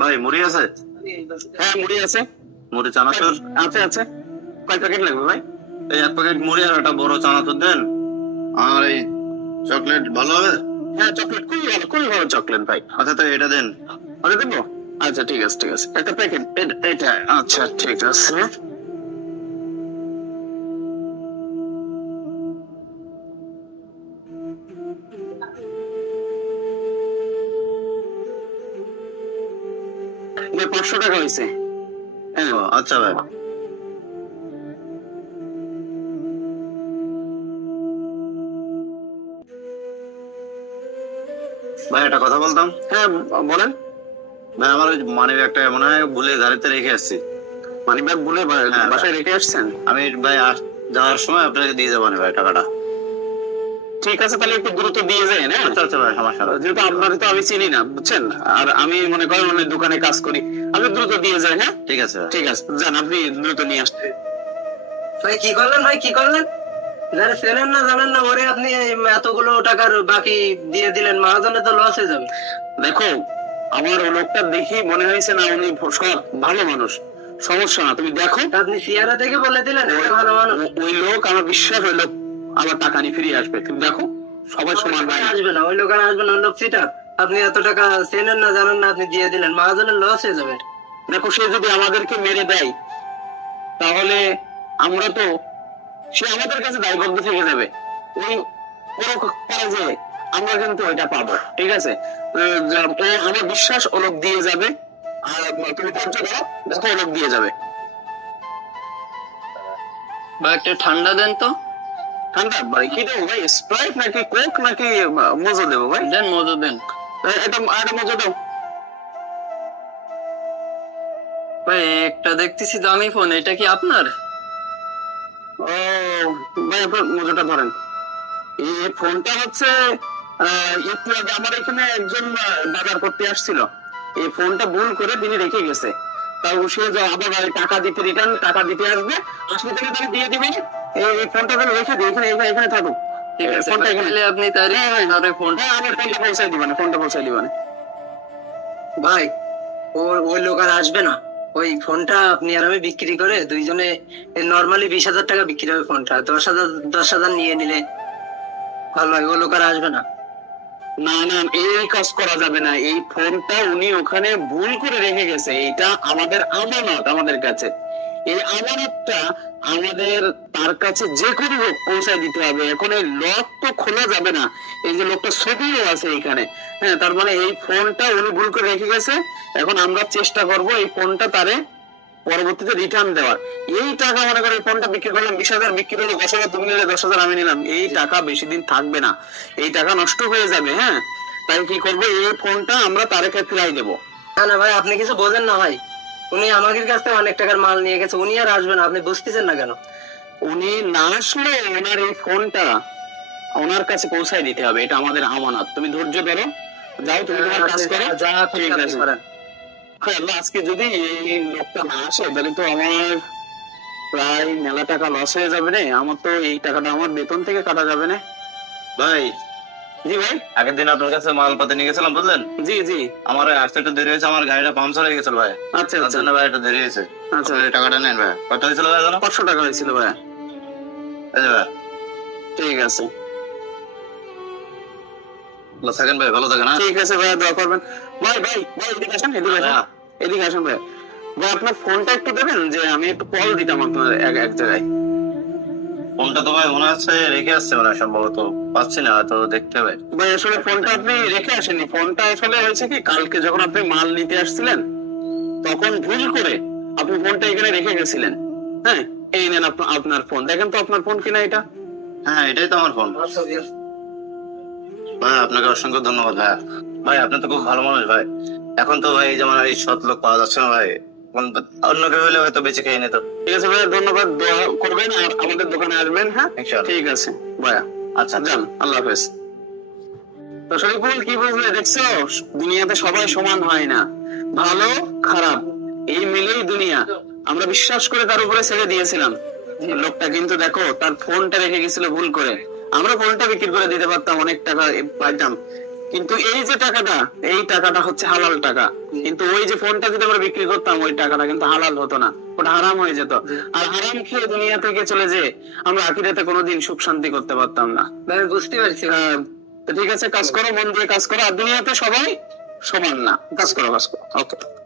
ভাই মুড়ি আছে? হ্যাঁ মুড়ি আছে। মুড়ি চানাচুর আছে আছে। কয় প্যাকেট লাগবে ভাই? এই 1 প্যাকেট মুড়ি আর একটা বড় চানাচুর দেন। আর এই চকলেট ভালো হবে? হ্যাঁ চকলেট খুবই ভালো চকলেট ভাই। আচ্ছা তো এটা দেন। আরে দেবো? আচ্ছা ঠিক আছে ঠিক আছে, একটা প্যাকেট এটা। আচ্ছা ঠিক আছে। ভাই 500 টাকা হয়েছে। ও, আচ্ছা ভাই। ভাই একটা কথা বলতাম। হ্যাঁ বলেন। ভাই আমার ওই মানি ব্যাগটা মনে হয় ভুলে গাড়িতে রেখে আসছি। মানি ব্যাগ ভুলে বাসায় রেখে আসছেন? আমি ভাই যাওয়ার সময় আপনাকে দিয়ে যাবো ভাই টাকাটা। ঠিক আছে তাহলে একটু দ্রুত দিয়ে যায় না? আচ্ছা আচ্ছা ভাই, সমস্যা নেই। যেহেতু আপনার তো আমি চিনি না বুঝছেন, আর আমি মনে করেন অনেক দোকানে কাজ করি, আমি দ্রুত দিয়ে যাই। হ্যাঁ ঠিক আছে ঠিক আছে, যান আপনি দ্রুত নিয়ে আসতে। ভাই কি করলেন ভাই, কি করলেন? যারা চেনেন না জানেন না ওরে আপনি এতগুলো টাকার বাকি দিয়ে দিলেন, মহাজনের তো লস হয়ে যাবে। দেখো আমার ওই লোকটা দেখি মনে হয়েছে না উনি ভালো মানুষ, সমস্যা না, তুমি দেখো। আপনি সিয়ারা থেকে বলে দিলেন ভালো মানুষ। ওই লোক আমার বিশ্বাস, ওই লোক আমার টাকা নিয়ে ফিরে আসবে, তুমি দেখো সবাই সমান ভাই। আসবে না ওই লোক, আর আসবে না, ওই লোক চিটার। আপনি এত টাকা চেনেন না জানেন না, আপনি দিয়ে দিলেন, মহাজনের লস হয়ে যাবে। দেখো সে যদি আমাদেরকে মেরে দেয় তাহলে আমরা তো, সে আমাদের কাছে দায়বদ্ধ থেকে যাবে। ওই যে আমরা কিন্তু ওইটা পাবো, ঠিক আছে? আমার বিশ্বাস ও লোক দিয়ে যাবে, আর তুমি ধৈর্য ধরো, দেখো ও লোক দিয়ে যাবে। ভাই একটা ঠান্ডা দেন তো। ঠান্ডা ভাই কি দেবো ভাই? স্প্রাইট নাকি কোক নাকি মজা দেবো ভাই? দেন মজা দেন। এটা মজা দাও ভাই। একটা দেখতেছি দামি ফোন, এটা কি আপনার? ও ভাই আপনার মজাটা ধরেন। এই ফোনটা হচ্ছে একটু আগে আমার এখানে একজন বাজার করতে আসছিল, এই ফোনটা ভুল করে তিনি রেখে গেছে। তাও সে আবার টাকা দিতে টাকা দিতে আসবে, আসলে তাহলে দিয়ে দিবেন। এই ফোনটা তাহলে রেখে দিই এখানে থাকুক। ফোনটা এখানে আপনি তাহলে আমার ফোনটা পৌঁছাই দিবেন, ফোনটা পৌঁছাই দিবেন। ভাই ওই লোক আর আসবে না। ওই ফোনটা আপনি আর আমি বিক্রি করে দুইজনে নর্মালি 20,000 টাকা বিক্রি হবে ফোনটা, 10,000 নিয়ে নিলে ভালো হয়। ওই লোক আর আসবে না। না না এই কাজ করা যাবে না, এই ফোনটা উনি ওখানে ভুল করে রেখে গেছে, এটা আমাদের আমানত, আমাদের কাছে এই আমানতটা আমাদের তার কাছে যে কোনো হোক পৌঁছায় দিতে হবে। এখন এই লক তো খোলা যাবে না, এই যে লোকটা ছবিও আছে এখানে, হ্যাঁ, তার মানে এই ফোনটা উনি ভুল করে রেখে গেছে। এখন আমরা চেষ্টা করব এই ফোনটা তারে পরবর্তীতে রিটার্ন দেওয়ার। এই টাকা মনে করে ফোনটা বিক্রি করলাম 20,000, বিক্রি করলো 10,000, তুমি নিলে 10,000, আমি নিলাম, এই টাকা বেশি দিন থাকবে না, এই টাকা নষ্ট হয়ে যাবে। হ্যাঁ, তাই কি করবো, এই ফোনটা আমরা তারে ফেরাই দেবো। না না ভাই আপনি কিছু বোঝেন না ভাই, উনি আমাদের কাছ থেকে অনেক টাকার মাল নিয়ে গেছে, উনি আর আসবে না, আপনি বুঝতেছেন না কেন? উনি না আসলে ওনার এই ফোনটা ওনার কাছে পৌঁছায় দিতে হবে, এটা আমাদের আমানত। তুমি ধৈর্য ধরো, যাও তুমি তোমার কাজ করো। ঠিক আছে। আল্লাহ, আজকে যদি এই লোকটা না আসে তাহলে তো আমার প্রায় মেলা টাকা লস হয়ে যাবে রে। আমার তো এই টাকাটা আমার বেতন থেকে কাটা যাবে না। ভাই জি ভাই, আগের দিন আপনার কাছে মালপাতি নিয়ে গেছিলাম বুঝলেন? জি জি। আমার আসতে একটু দেরি হয়েছে, আমার গাড়িটা পাংচার হয়ে গেছিল ভাই। আচ্ছা আচ্ছা ভাই একটু দেরি হয়েছে। আচ্ছা, টাকাটা নেন ভাই। কত হয়েছিল ভাই? 500 টাকা হয়েছিল ভাই। ভাই ঠিক আছে, থাকেন ভাই, ভালো থাকেন। ঠিক আছে ভাই, দোয়া করবেন। ভাই ভাই ভাই এদিকে আসেন, এদিকে আসেন ভাই। ভাই আপনার ফোনটা একটু দেবেন, যে আমি একটু কল দিতাম আপনার এক জায়গায়। ফোনটা তো ভাই মনে হচ্ছে রেখে আসছে, মানে সম্ভবত পাচ্ছি না, তো দেখতে হবে। ভাই আসলে ফোনটা আপনি রেখে আসেননি, ফোনটা আসলে হয়েছে কি, কালকে যখন আপনি মাল নিতে আসছিলেন তখন ভুল করে আপনি ফোনটা এখানে রেখে গেছিলেন। হ্যাঁ, এই নেন আপনার ফোন, দেখেন তো আপনার ফোন কিনা এটা। হ্যাঁ এটাই তো আমার ফোন। ভাই আপনাকে অসংখ্য ধন্যবাদ ভাই। ভাই আপনি তো খুব ভালো মানুষ ভাই। এখন তো ভাই যেমন এই সৎ লোক পাওয়া যাচ্ছে না ভাই, অন্য কেউ হলে হয়তো বেঁচে খেয়ে নিত। ঠিক আছে ভাই, ধন্যবাদ, দোয়া করবেন আর আমাদের দোকানে আসবেন। হ্যাঁ ঠিক আছে ভাইয়া, আচ্ছা যান, আল্লাহ হাফেজ। তো শরীফুল কি বুঝলে, দেখছো দুনিয়াতে সবাই সমান হয় না, ভালো খারাপ এই মিলেই দুনিয়া। আমরা বিশ্বাস করে তার উপরে ছেড়ে দিয়েছিলাম, লোকটা কিন্তু দেখো তার ফোনটা রেখে গেছিল ভুল করে। আমরা ফোনটা বিক্রি করে দিতে পারতাম, অনেক টাকা পাইতাম, কিন্তু এই যে টাকাটা, এই টাকাটা হচ্ছে হালাল টাকা। কিন্তু ওই যে ফোনটা যদি আমরা বিক্রি করতাম, ওই টাকাটা কিন্তু হালাল হতো না, ওটা হারাম হয়ে যেত। আর হারাম খেয়ে দুনিয়া থেকে চলে যে আমরা আখিরাতে কোনোদিন সুখ শান্তি করতে পারতাম না। ভাই আমি বুঝতে পারছি ভাই। তো ঠিক আছে, কাজ করো, মন দিয়ে কাজ করো। আর দুনিয়াতে সবাই সমান না, কাজ করো, কাজ করো। ওকে।